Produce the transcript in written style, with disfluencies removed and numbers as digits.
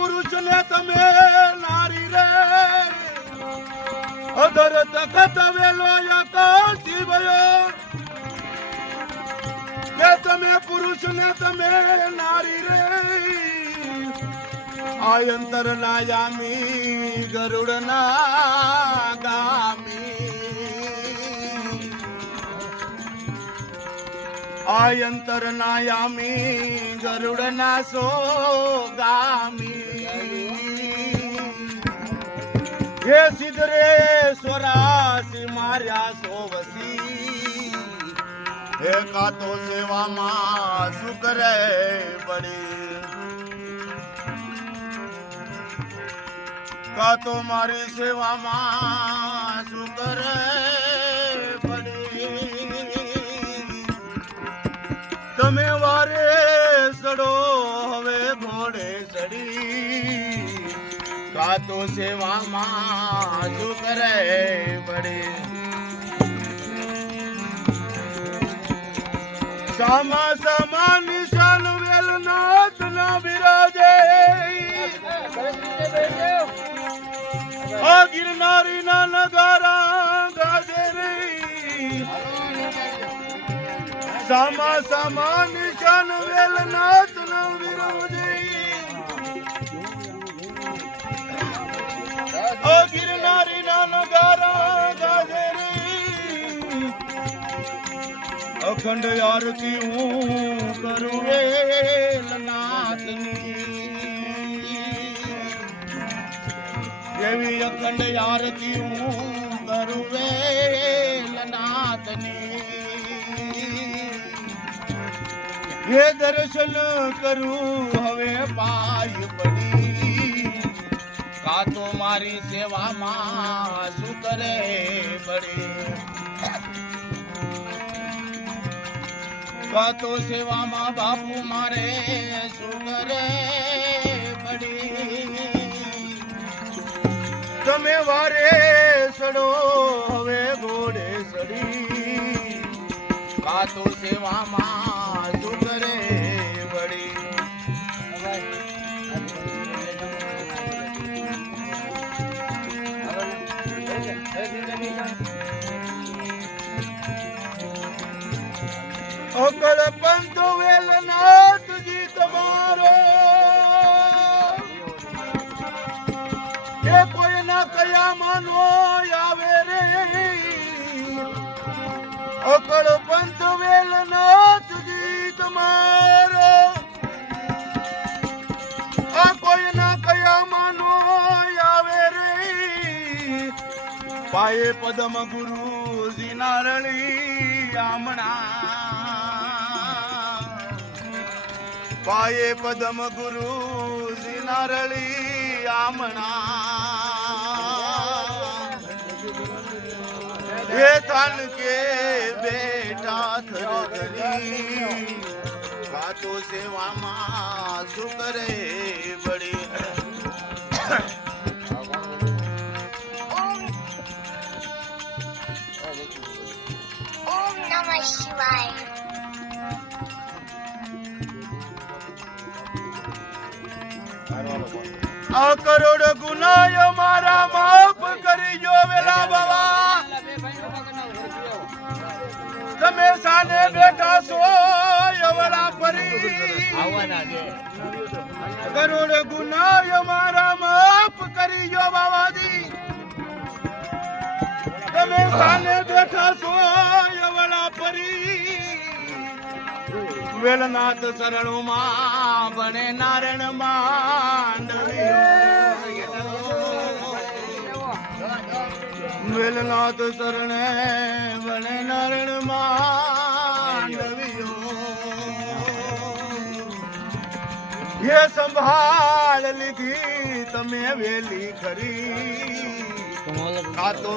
પુરુષ ને તમે નારી રે અધર તખત વેલો આકાશી ભયો કે તમે પુરુષ ને તમે નારી રે આયંતર નાયામી ગરુડ ના ગામી આયંતર નાયામી ગરુડ ના સો ગામી હે સિદ્ધરે સ્વરાસી માર્યા સો વસી હે કાતો સેવામાં શું કરે પડી કાતો મારી સેવામાં શું કરે પડી તમે વારે સડો હવે ઘોડે સડી કાતો સેવામાં શું કરે પડી સામા સામા નિશાન વેલનાથ ના વિરાજે આ ગિરનારી ના નગારા ગાજે રે સામા સામા નિશાન વેલનાથ ના વિરાજે આ ગિરનારી ના નગારા ગાજે રે અખંડ આરતી હું કરું રે નાથની એવી અખંડ આરતી હું કરું રે નાથની હે દર્શન કરું હવે પાય પડી કાતો મારી સેવામાં શું કરે પડી કાતો સેવામાં બાપુ મારે શું કરે પડી તમે વારે સડો હવે ઘોડે સડી કાતો સેવામાં શું કરે પડી અકળ પંથ વેલનાથજી તમારો એ કોઈના કયા માનો આવે રે અકળ પંથ વેલનાથજી તમારો આ કોઈના કયા માનો આવે રે પાયે પદમ ગુરુજી નારળી આમણા પાયે પદમ ગુરુજી નારળી આમણા હે તન કે બેટા થરગરી કાતો સેવામાં શું કરે બડી ઓમ નમઃ શિવાય આ કરોડ ગુનાય મારા માફ કરી જો વેલા બાવા તમે સાને બેઠા છો એવડા પરી કરોડ ગુનાય મારા માફ કરી જો બાવાજી તમે સાને બેઠા છો એવડા પરી વેલનાથ શરણોમાં ભણે નારાયણ માંડવીઓ વેલનાથ શરણે ભણે નારાયણ માંડવીઓ એ સંભાળ લીધી તમે વેલી ખરી કાતો